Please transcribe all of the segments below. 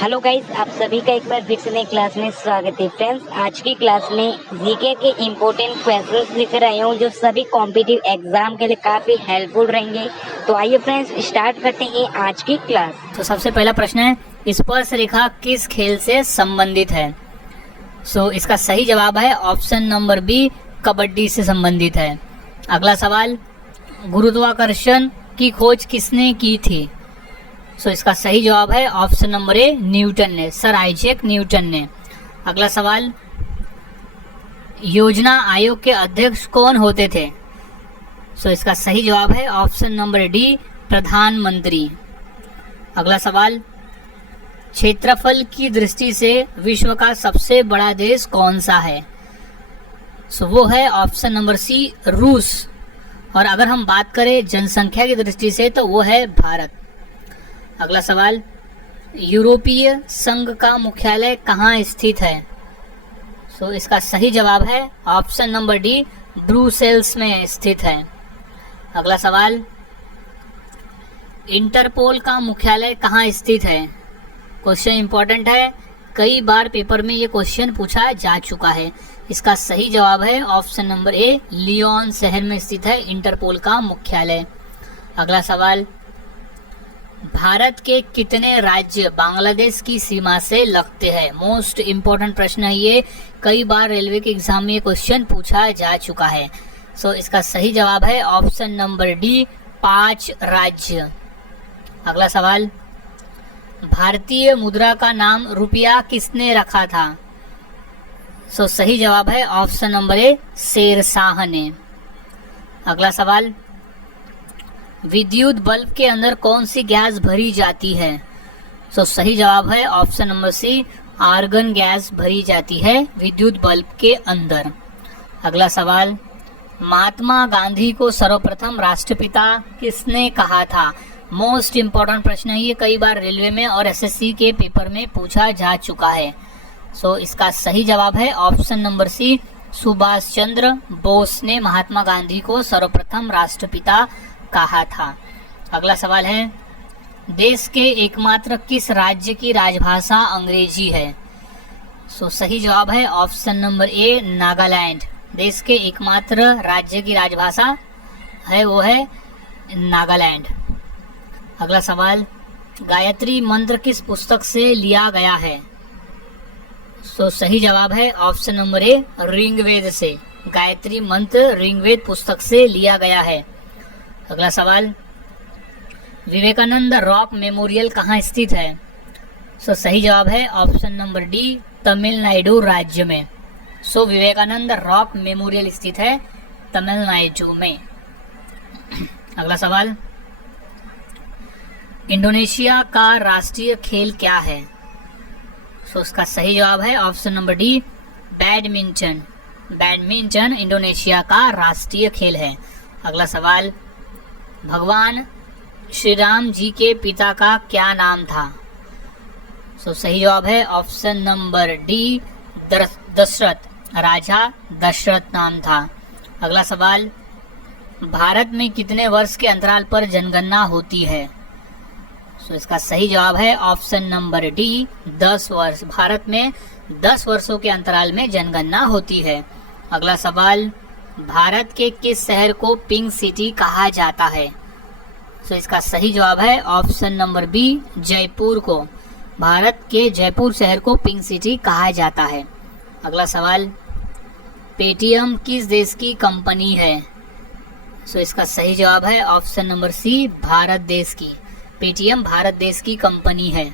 Hello guys, आप सभी का एक बार फिर से नई क्लास में स्वागत है। फ्रेंड्स, आज की क्लास में जीके के इम्पोर्टेंट क्वेश्चंस लेकर आया हूँ जो सभी कॉम्पिटिटिव एग्जाम के लिए काफी हेल्पफुल रहेंगे। तो आइए फ्रेंड्स, स्टार्ट करते हैं आज की क्लास। तो सबसे पहला प्रश्न है, स्पर्श रेखा किस खेल से संबंधित है? इसका सही जवाब है ऑप्शन नंबर बी, कबड्डी से संबंधित है। अगला सवाल, गुरुत्वाकर्षण की खोज किसने की थी? इसका सही जवाब है ऑप्शन नंबर ए, न्यूटन ने, सर आइजैक न्यूटन ने। अगला सवाल, योजना आयोग के अध्यक्ष कौन होते थे? इसका सही जवाब है ऑप्शन नंबर डी, प्रधानमंत्री। अगला सवाल, क्षेत्रफल की दृष्टि से विश्व का सबसे बड़ा देश कौन सा है? वो है ऑप्शन नंबर सी, रूस। और अगर हम बात करें जनसंख्या की दृष्टि से तो वो है भारत। अगला सवाल, यूरोपीय संघ का मुख्यालय कहाँ स्थित है? इसका सही जवाब है ऑप्शन नंबर डी, ब्रुसेल्स में स्थित है। अगला सवाल, इंटरपोल का मुख्यालय कहाँ स्थित है? क्वेश्चन इंपॉर्टेंट है, कई बार पेपर में ये क्वेश्चन पूछा जा चुका है। इसका सही जवाब है ऑप्शन नंबर ए, लियोन शहर में स्थित है इंटरपोल का मुख्यालय। अगला सवाल, भारत के कितने राज्य बांग्लादेश की सीमा से लगते हैं? मोस्ट इम्पोर्टेंट प्रश्न है ये, कई बार रेलवे के एग्जाम में ये क्वेश्चन पूछा जा चुका है। इसका सही जवाब है ऑप्शन नंबर डी, 5 राज्य। अगला सवाल, भारतीय मुद्रा का नाम रुपया किसने रखा था? सही जवाब है ऑप्शन नंबर ए, शेरशाह ने। अगला सवाल, विद्युत बल्ब के अंदर कौन सी गैस भरी जाती है? सही जवाब है option number C, argon gas भरी जाती है विद्युत बल्ब के अंदर। अगला सवाल, महात्मा गांधी को सर्वप्रथम राष्ट्रपिता किसने कहा था? मोस्ट इम्पोर्टेंट प्रश्न है ये, कई बार रेलवे में और एसएससी के पेपर में पूछा जा चुका है। इसका सही जवाब है ऑप्शन नंबर सी, सुभाष चंद्र बोस ने महात्मा गांधी को सर्वप्रथम राष्ट्रपिता कहा था। अगला सवाल है, देश के एकमात्र किस राज्य की राजभाषा अंग्रेजी है? सही जवाब है ऑप्शन नंबर ए, नागालैंड। देश के एकमात्र राज्य की राजभाषा है वो है नागालैंड। अगला सवाल, गायत्री मंत्र किस पुस्तक से लिया गया है? सही जवाब है ऑप्शन नंबर ए, ऋग्वेद से। गायत्री मंत्र ऋग्वेद पुस्तक से लिया गया है। अगला सवाल, विवेकानंद रॉक मेमोरियल कहाँ स्थित है? सही जवाब है ऑप्शन नंबर डी, तमिलनाडु राज्य में। विवेकानंद रॉक मेमोरियल स्थित है तमिलनाडु में। अगला सवाल, इंडोनेशिया का राष्ट्रीय खेल क्या है? इसका सही जवाब है option number D, badminton. Badminton Indonesia का राष्ट्रीय खेल है। अगला सवाल, भगवान श्री राम जी के पिता का क्या नाम था? सही जवाब है ऑप्शन नंबर डी, दशरथ। राजा दशरथ नाम था। अगला सवाल, भारत में कितने वर्ष के अंतराल पर जनगणना होती है? इसका सही जवाब है ऑप्शन नंबर डी, 10 वर्ष। भारत में 10 वर्षों के अंतराल में जनगणना होती है। अगला सवाल, भारत के किस शहर को पिंक सिटी कहा जाता है? इसका सही जवाब है ऑप्शन नंबर बी, जयपुर को। भारत के जयपुर शहर को पिंक सिटी कहा जाता है। अगला सवाल, पेटीएम किस देश की कंपनी है? इसका सही जवाब है ऑप्शन नंबर सी, भारत देश की। पेटीएम भारत देश की कंपनी है।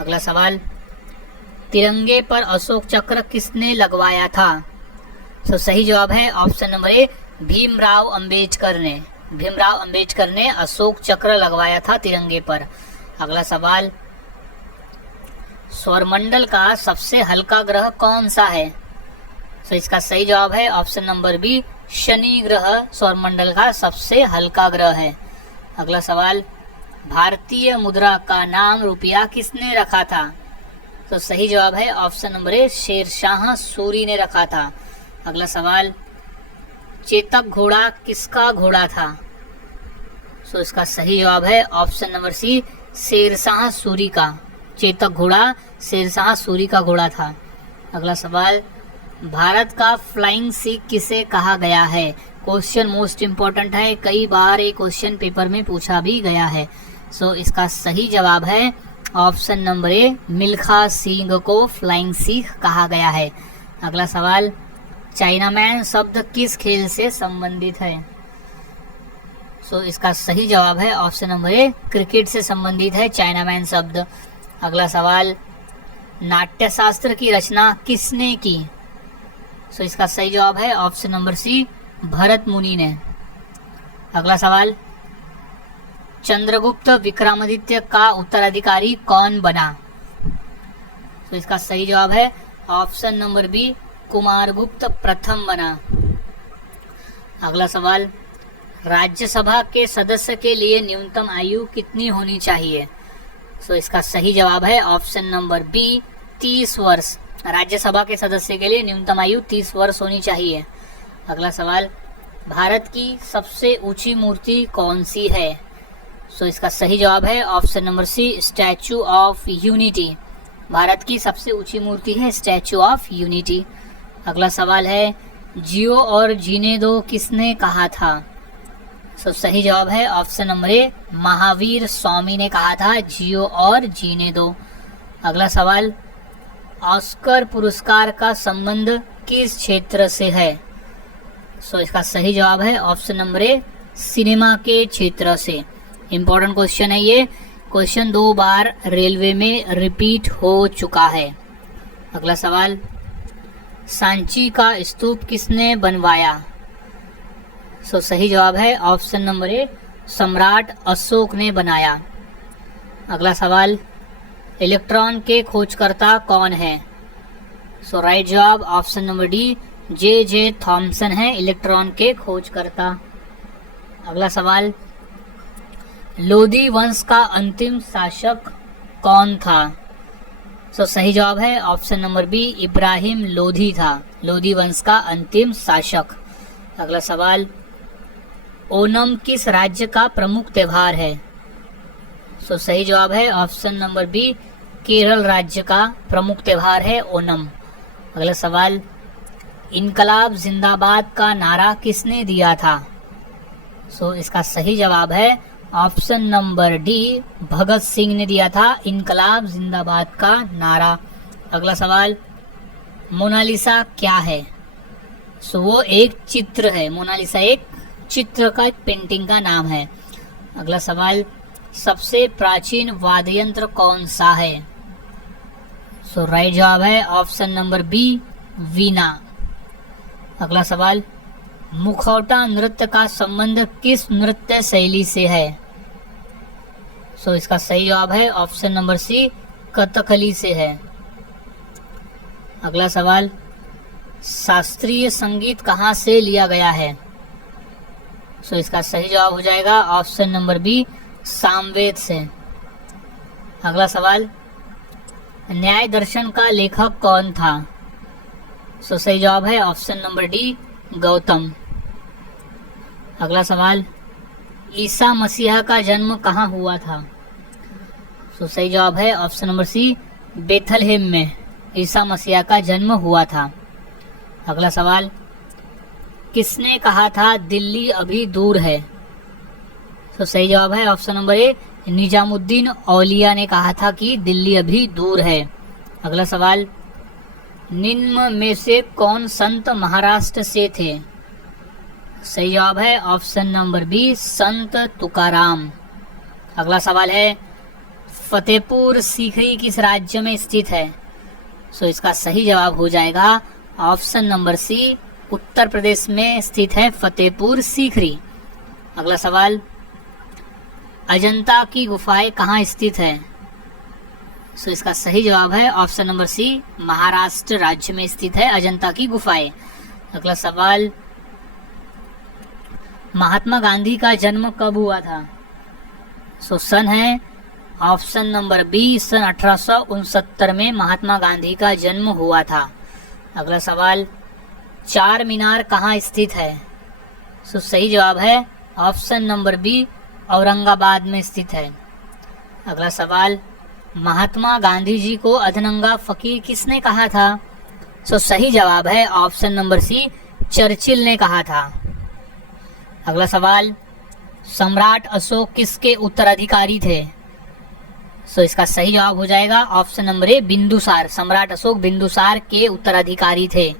अगला सवाल, तिरंगे पर अशोक चक्र किसने लगवाया था? सही जवाब है ऑप्शन नंबर ए, भीमराव अंबेडकर ने। भीमराव अंबेडकर ने अशोक चक्र लगवाया था तिरंगे पर। अगला सवाल, सौरमंडल का सबसे हल्का ग्रह कौन सा है? इसका सही जवाब है ऑप्शन नंबर बी, शनि ग्रह सौरमंडल का सबसे हल्का ग्रह है। अगला सवाल, भारतीय मुद्रा का नाम रुपया किसने रखा था? सही जवाब है option number A, Sher Shah Suri ने रखा था। अगला सवाल, चेतक घोड़ा किसका घोड़ा था? इसका सही जवाब है option number C, Sher Shah Suri का। चेतक घोड़ा शेरशाह सूरी का घोड़ा था। अगला सवाल, भारत का फ्लाइंग सिख किसे कहा गया है? क्वेश्चन मोस्ट इम्पोर्टेंट है, कई बार ये क्वेश्चन पेपर में पूछा भी गया है। सो इसका सही जवाब है ऑप्शन नंबर ए, मिल्खा सिंह को फ्लाइंग सिख कहा गया है। अगला सवाल, चाइनामैन शब्द किस खेल से संबंधित है? सो इसका सही जवाब है ऑप्शन नंबर ए, क्रिकेट से संबंधित है चाइनामैन शब्द। अगला सवाल, नाट्यशास्त्र की रचना किसने की? सो इसका सही जवाब है ऑप्शन नंबर सी, भरत मुनि ने। अगला सवाल, चंद्रगुप्त विक्रमादित्य का उत्तराधिकारी कौन बना? तो इसका सही जवाब है ऑप्शन नंबर बी, कुमारगुप्त प्रथम बना। अगला सवाल, राज्यसभा के सदस्य के लिए न्यूनतम आयु कितनी होनी चाहिए? तो इसका सही जवाब है ऑप्शन नंबर बी, 30 वर्ष। राज्यसभा के सदस्य के लिए न्यूनतम आयु 30 वर्ष होनी चाहिए। अगला सवाल, भारत की सबसे ऊंची मूर्ति कौन सी है? सो इसका सही जवाब है option number C, Statue of Unity. Bharat की सबसे ऊंची मूर्ति है स्टैचू ऑफ यूनिटी। अगला सवाल है, जियो और जीने दो किसने कहा था? सो सही जवाब है ऑप्शन नंबर ए, महावीर स्वामी ने कहा था जियो और जीने दो। अगला सवाल, ऑस्कर पुरस्कार का संबंध किस क्षेत्र से है? सो इसका सही जवाब है ऑप्शन नंबर ए, सिनेमा के क्षेत्र से। इम्पोर्टेंट क्वेश्चन है ये, क्वेश्चन 2 बार रेलवे में रिपीट हो चुका है। अगला सवाल, सांची का स्तूप किसने बनवाया? सो सही जवाब है ऑप्शन नंबर ए, सम्राट अशोक ने बनाया। अगला सवाल, इलेक्ट्रॉन के खोजकर्ता कौन है? सो राइट जवाब option number D, J Thomson है इलेक्ट्रॉन के खोजकर्ता। अगला सवाल, लोधी वंश का अंतिम शासक कौन था? सो सही जवाब है option number B, Ibrahim Lodhi था लोधी वंश का अंतिम शासक। अगला सवाल, ओणम किस राज्य का प्रमुख त्योहार है? सो सही जवाब है ऑप्शन नंबर बी, केरल राज्य का प्रमुख त्योहार है ओणम। अगला सवाल, इनकलाब जिंदाबाद का नारा किसने दिया था? सो इसका सही जवाब है option number D, Bhagat Singh ने दिया था इनकलाब जिंदाबाद का नारा। अगला सवाल, मोनालिसा क्या है? सो वो एक चित्र है, मोनालिसा एक चित्र का, पेंटिंग का नाम है। अगला सवाल, सबसे प्राचीन वाद्य यंत्र कौन सा है? सो राइट जवाब है ऑप्शन नंबर बी, वीणा। अगला सवाल, मुखौटा नृत्य का संबंध किस नृत्य शैली से है? सो इसका सही जवाब है ऑप्शन नंबर सी, कथकली से है। अगला सवाल, शास्त्रीय संगीत कहाँ से लिया गया है? सो इसका सही जवाब हो जाएगा ऑप्शन नंबर बी, सामवेद से। अगला सवाल, न्याय दर्शन का लेखक कौन था? सो सही जवाब है ऑप्शन नंबर डी, गौतम। अगला सवाल, ईसा मसीहा का जन्म कहाँ हुआ था? सो सही जवाब है ऑप्शन नंबर सी, बेथलहेम में ईसा मसीहा का जन्म हुआ था। अगला सवाल, किसने कहा था दिल्ली अभी दूर है? तो सही जवाब है ऑप्शन नंबर ए, निजामुद्दीन औलिया ने कहा था कि दिल्ली अभी दूर है। अगला सवाल, निम्न में से कौन संत महाराष्ट्र से थे? सही जवाब है ऑप्शन नंबर बी, संत तुकाराम। अगला सवाल है, फतेहपुर सीकरी किस राज्य में स्थित है? सो इसका सही जवाब हो जाएगा ऑप्शन नंबर सी, उत्तर प्रदेश में स्थित है फतेहपुर सीकरी। अगला सवाल, अजंता की गुफाएं कहाँ स्थित है? सो इसका सही जवाब है ऑप्शन नंबर सी, महाराष्ट्र राज्य में स्थित है अजंता की गुफाएं। अगला सवाल, महात्मा गांधी का जन्म कब हुआ था? सो सन है ऑप्शन नंबर बी, सन 1869 में महात्मा गांधी का जन्म हुआ था। अगला सवाल, चार मीनार कहाँ स्थित है? सो सही जवाब है ऑप्शन नंबर बी, औरंगाबाद में स्थित है। अगला सवाल, महात्मा गांधी जी को अधनंगा फकीर किसने कहा था? सो सही जवाब है ऑप्शन नंबर सी, चर्चिल ने कहा था। अगला सवाल, सम्राट अशोक किसके उत्तराधिकारी थे? सो इसका सही जवाब हो जाएगा ऑप्शन नंबर ए, बिंदुसार। सम्राट अशोक बिंदुसार के उत्तराधिकारी थे।